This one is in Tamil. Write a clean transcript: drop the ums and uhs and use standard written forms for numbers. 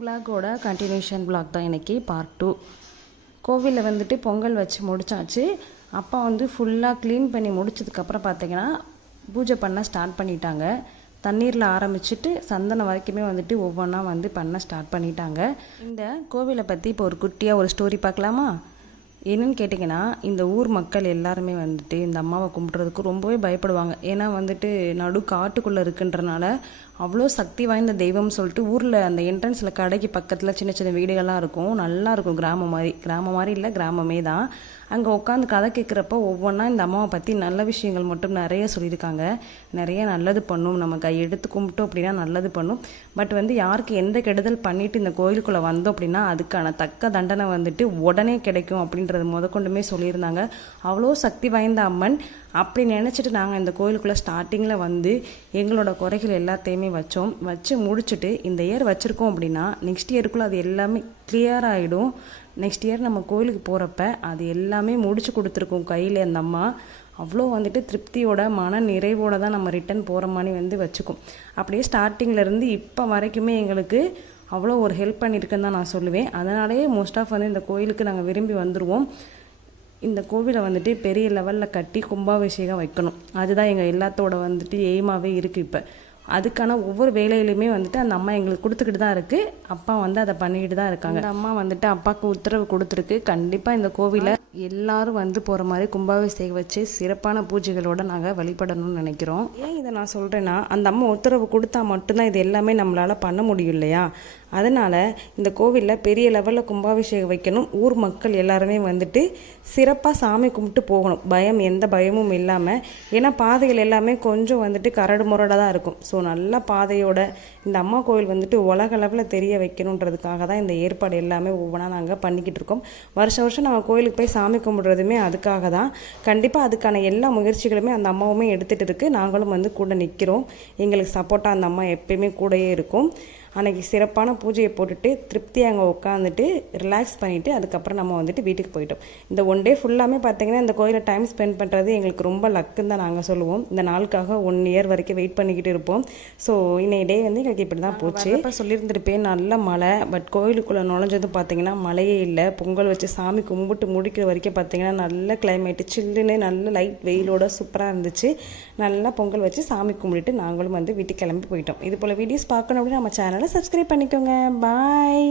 விளாகோட கண்டினியூஷன் விளாக் தான் இன்றைக்கி பார்ட் 2. கோவிலில் வந்துட்டு பொங்கல் வச்சு முடிச்சாச்சு. அப்பா வந்து ஃபுல்லாக க்ளீன் பண்ணி முடிச்சதுக்கப்புறம் பார்த்திங்கன்னா பூஜை பண்ண ஸ்டார்ட் பண்ணிட்டாங்க. தண்ணீரில் ஆரம்பிச்சுட்டு சந்தனம் வரைக்குமே வந்துட்டு ஒவ்வொன்றா வந்து பண்ண ஸ்டார்ட் பண்ணிட்டாங்க. இந்த கோவிலை பற்றி இப்போ ஒரு குட்டியாக ஒரு ஸ்டோரி பார்க்கலாமா? என்னன்னு கேட்டிங்கன்னா, இந்த ஊர் மக்கள் எல்லாருமே வந்துட்டு இந்த அம்மாவை கும்பிட்றதுக்கு ரொம்பவே பயப்படுவாங்க. ஏன்னா வந்துட்டு நடு காட்டுக்குள்ளே இருக்குன்றனால அவ்வளோ சக்தி வாய்ந்த தெய்வம்னு சொல்லிட்டு ஊரில் அந்த என்ட்ரன்ஸில் கடைக்கு பக்கத்தில் சின்ன சின்ன வீடுகள்லாம் இருக்கும். நல்லா இருக்கும், கிராமம் மாதிரி இல்லை, கிராமமே தான். அங்கே உட்காந்து கதை கேட்குறப்ப ஒவ்வொன்றா இந்த அம்மாவை பற்றி நல்ல விஷயங்கள் மட்டும் நிறைய சொல்லியிருக்காங்க. நிறைய நல்லது பண்ணும், நம்ம கை எடுத்து கும்பிட்டோம் அப்படின்னா நல்லது பண்ணும். பட் வந்து யாருக்கு எந்த கெடுதல் பண்ணிட்டு இந்த கோயிலுக்குள்ளே வந்தோம் அப்படின்னா அதுக்கான தக்க தண்டனை வந்துட்டு உடனே கிடைக்கும் அப்படின்றது முதற்கொண்டுமே சொல்லியிருந்தாங்க. அவ்வளோ சக்தி வாய்ந்த அம்மன். அப்படி நினச்சிட்டு நாங்கள் இந்த கோயிலுக்குள்ளே ஸ்டார்டிங்கில் வந்து எங்களோட குறைகள் எல்லாத்தையுமே வச்சு முடிச்சுட்டு இந்த இயர் வச்சுருக்கோம் அப்படின்னா நெக்ஸ்ட் இயருக்குள்ளே அது எல்லாமே கிளியர் ஆகிடும். நெக்ஸ்ட் இயர் நம்ம கோயிலுக்கு போகிறப்ப அது எல்லாமே முடிச்சு கொடுத்துருக்கோம் கையில். அந்த அம்மா அவ்வளோ வந்துட்டு திருப்தியோட மன நிறைவோட தான் நம்ம ரிட்டன் போகிற மாதிரி வந்து வச்சுக்கும். அப்படியே ஸ்டார்டிங்லேருந்து இப்போ வரைக்குமே எங்களுக்கு அவ்வளோ ஒரு ஹெல்ப் பண்ணியிருக்குன்னு தான் நான் சொல்லுவேன். அதனாலேயே மோஸ்ட் ஆஃப் வந்து இந்த கோயிலுக்கு நாங்கள் விரும்பி வந்துடுவோம். இந்த கோவிலை வந்துட்டு பெரிய லெவலில் கட்டி கும்பாபிஷேகம் வைக்கணும், அதுதான் எங்கள் எல்லாத்தோட வந்துட்டு எய்மாகவே இருக்குது. இப்போ அதுக்கான ஒவ்வொரு வேலையிலையுமே வந்துட்டு அந்த அம்மா எங்களுக்கு கொடுத்துக்கிட்டு தான் இருக்குது. அப்பா வந்து அதை பண்ணிக்கிட்டு தான் இருக்காங்க. அந்த அம்மா வந்துட்டு அப்பாவுக்கு உத்தரவு கொடுத்துருக்கு, கண்டிப்பாக இந்த கோவிலை எல்லாரும் வந்து போகிற மாதிரி கும்பாபிஷேகம் வச்சு சிறப்பான பூஜைகளோடு நாங்கள் வழிபடணும்னு நினைக்கிறோம். ஏன் இதை நான் சொல்கிறேன்னா, அந்த அம்மா உத்தரவு கொடுத்தா மட்டும்தான் இது எல்லாமே நம்மளால் பண்ண முடியும் இல்லையா? அதனால் இந்த கோவிலில் பெரிய லெவலில் கும்பாபிஷேகம் வைக்கணும். ஊர் மக்கள் எல்லாருமே வந்துட்டு சிறப்பாக சாமி கும்பிட்டு போகணும், எந்த பயமும் இல்லாமல். ஏன்னா பாதைகள் எல்லாமே கொஞ்சம் வந்துட்டு கரடு முரடாக தான் இருக்கும். ஸோ நல்ல பாதையோட இந்த அம்மா கோவில் வந்துட்டு உலக அளவில் தெரிய வைக்கணுன்றதுக்காக தான் இந்த ஏற்பாடு எல்லாமே ஒவ்வொன்றா நாங்கள் பண்ணிக்கிட்டு இருக்கோம். வருஷம் நம்ம கோயிலுக்கு போய் சாமி கும்பிடுறதுமே அதுக்காக தான். கண்டிப்பாக அதுக்கான எல்லா முயற்சிகளுமே அந்த அம்மாவுமே எடுத்துகிட்டு இருக்குது. நாங்களும் வந்து கூட நிற்கிறோம். எங்களுக்கு சப்போர்ட்டாக அந்த அம்மா எப்பயுமே கூடயே இருக்கும். அன்றைக்கி சிறப்பான பூஜையை போட்டுட்டு திருப்தியாக அங்கே உட்காந்துட்டு ரிலாக்ஸ் பண்ணிவிட்டு அதுக்கப்புறம் நம்ம வந்துட்டு வீட்டுக்கு போயிட்டோம். இந்த ஒன் டே ஃபுல்லாமே பார்த்திங்கன்னா இந்த கோயிலை டைம் ஸ்பெண்ட் பண்ணுறது எங்களுக்கு ரொம்ப லக்குன்னு தான் நாங்கள் சொல்லுவோம். இந்த நாளுக்காக 1 இயர் வரைக்கும் வெயிட் பண்ணிக்கிட்டு இருப்போம். ஸோ இன்னைக்கு டே வந்து எங்களுக்கு இப்படி தான் போச்சு. இப்போ சொல்லியிருந்துருப்பேன் நல்ல மழை. பட் கோயிலுக்குள்ளே நுழைஞ்சதும் பார்த்திங்கன்னா மழையே இல்லை. பொங்கல் வச்சு சாமி கும்பிட்டு முடிக்கிற வரைக்கும் பார்த்திங்கன்னா நல்ல கிளைமேட்டு, சில்லுன்னு நல்ல லைட் வெயிலோட சூப்பராக இருந்துச்சு. நல்லா பொங்கல் வச்சு சாமி கும்பிட்டு நாங்களும் வந்து வீட்டுக்கு கிளம்பி போயிட்டோம். இது போல் வீடியோஸ் பார்க்கணும் அப்படின்னு நம்ம சேனலை சப்ஸ்கிரைப் பண்ணிக்கோங்க. பாய்.